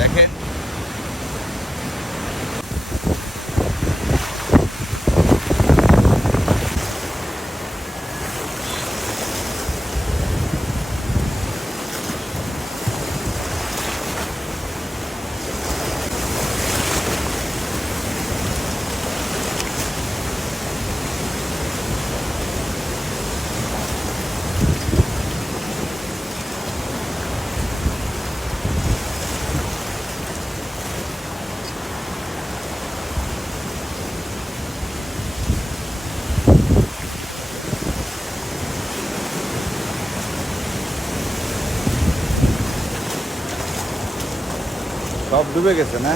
দেখেন সব ডুবে গেছে না?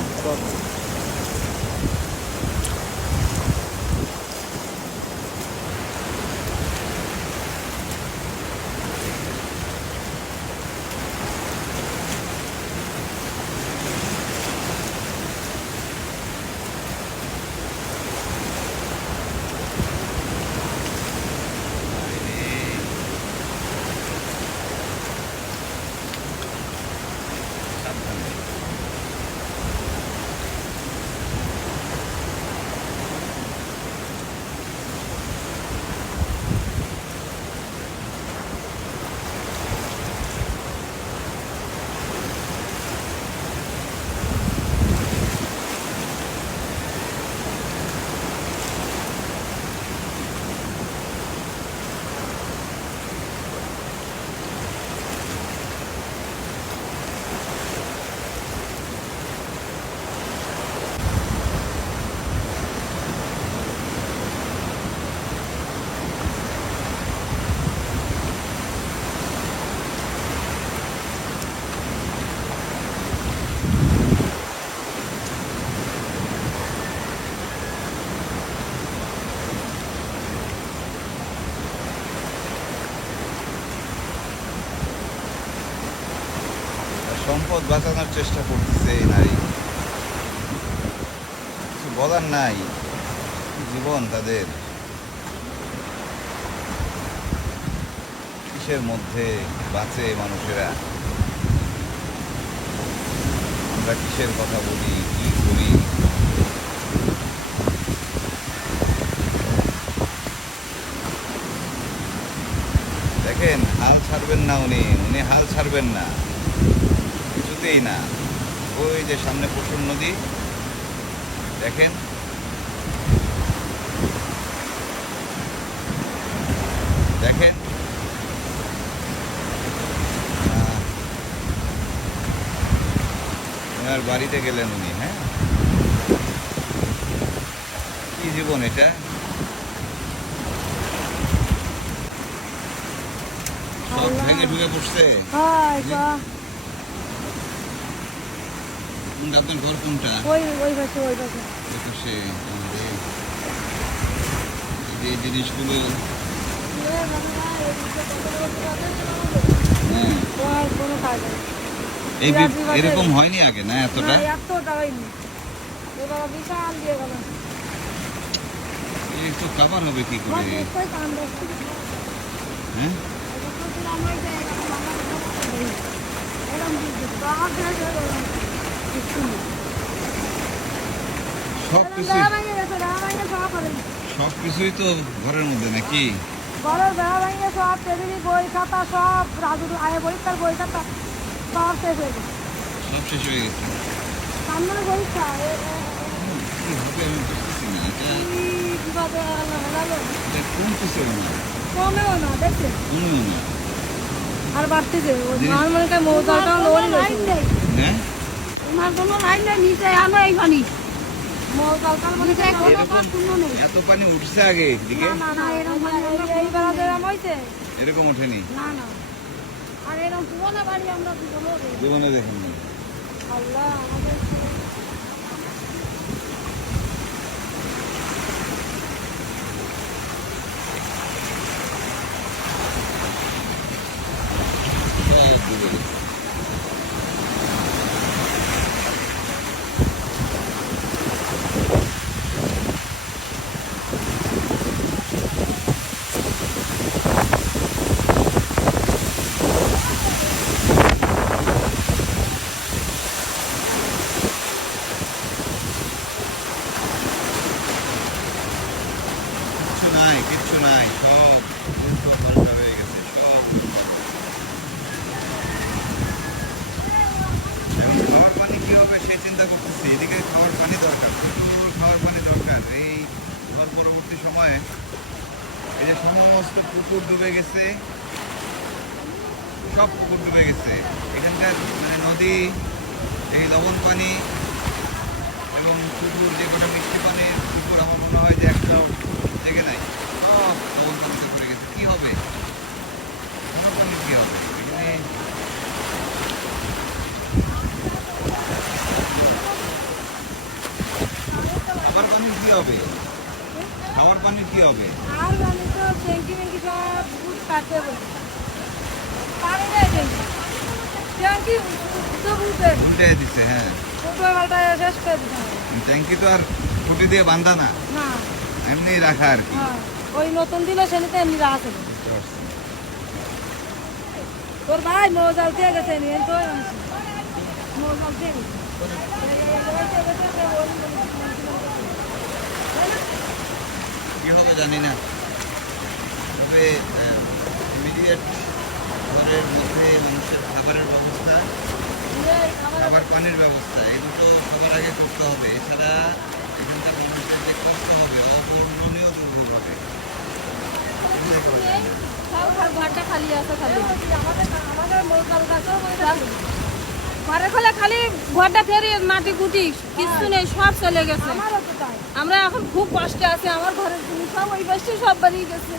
সম্পদ বাঁচানোর চেষ্টা করতেছে এই নারী। কিছু বলার নাই। জীবন তাদের। কিসের মধ্যে বাঁচে মানুষেরা? আমরা কিসের কথা বলি, কি করি? দেখেন, হাল ছাড়বেন না উনি। উনি হাল ছাড়বেন না। কিছুতেই না। ওই যে সামনে পশুর নদী। দেখেন। দেখেন। ওনার বাড়িতে গেলেন উনি হ্যাঁ? কি জীবন এটা? সব ভেঙে ঢুকে পড়ছে। তো কোনটা আপনার ঘর কোনটা? ওই ওই পাশে ওই পাশে। যে জিনিসগুলো। এই এরকম হয়নি আগে না এতটা? না, এতটা হয়নি এ বিশাল দিয়ে গেল। এই তো কাভার হবে কি করে? হ্যাঁ? আমার সব কিছু সব কিছুই তো ঘরের মধ্যে নাকি? ঘরের বেড়া ভেঙে সব টেবিলি বই খাতা সব রাজুর আয় পরীক্ষার বই খাতা সব শেষ হয়ে গেছে। সব শেষ হয়ে গেছে। সামনে পরীক্ষা এ- এ- কি হবে আমি বুঝতেছি না এটা বিপদে আল্লাহ এটা কমতেছে না কমেও না দেখছে? কমেও না। আর বাড়তেছে লোন নেই। হ্যাঁ? ওনার কোনো লাইন নিচে আনো এই পানি এত পানি উঠছে আগে না এরকম ওঠেনি? না না। আর এরকম পুরোনো বাড়ি আমরা জীবনে দেখুন আল্লাহ আমাদের সব পরিষ্কার হয়ে গেছে সব এখন খাওয়ার পানি কী হবে সেই চিন্তা করতেছি এদিকে খাওয়ার পানি দরকার খাওয়ার পানি দরকার এই পরবর্তী সময়ে এই যে সমস্ত পুকুর ডুবে গেছে সব পুকুর ডুবে গেছে। এখানকার মানে নদী, এই লবণ পানি এবং পুকুর যে কটা মিষ্টি পানির পুকুর আমার মনে হয় যে একটাও জেগে নাই। হবে? আর আমি তো ট্যাঙ্কি ট্যাঙ্কি সব বুট কাটতে বলি। পানি নেই ট্যাঙ্কি। ট্যাঙ্কি তো বুঝতে উল্টে দিচ্ছে হ্যাঁ। ফুটবল খেলাটা শেষ করে দিতে ট্যাঙ্কি তো আর খুঁটি দিয়ে বান্ধা না। না। এমনি রাখা আর কি। হ্যাঁ ওই নতুন দিল সেনিতে এমনি রাখা ছিল তোর ভাই মৌজাল দিয়ে গেছে নিয়ে তো মৌজাল দিয়ে গেছে। কি হবে জানি না। তবে ইমিডিয়েট ঘরের মধ্যে মানুষের খাবারের ব্যবস্থা, খাবার পানির ব্যবস্থা, এই দুটো সবার আগে করতে হবে। এছাড়া এখানকার মানুষের যে কষ্ট হবে অবর্ণনীয় দুর্ভোগ হবে। আমাদের ঘরে খোলে খালি ঘরটা ফেরি মাটি গুটি কিছু নেই সব চলে গেছে। আমরা এখন খুব কষ্টে আছি আমার ঘরের জিনিস সব ওই বেশি সব বেরিয়ে গেছে।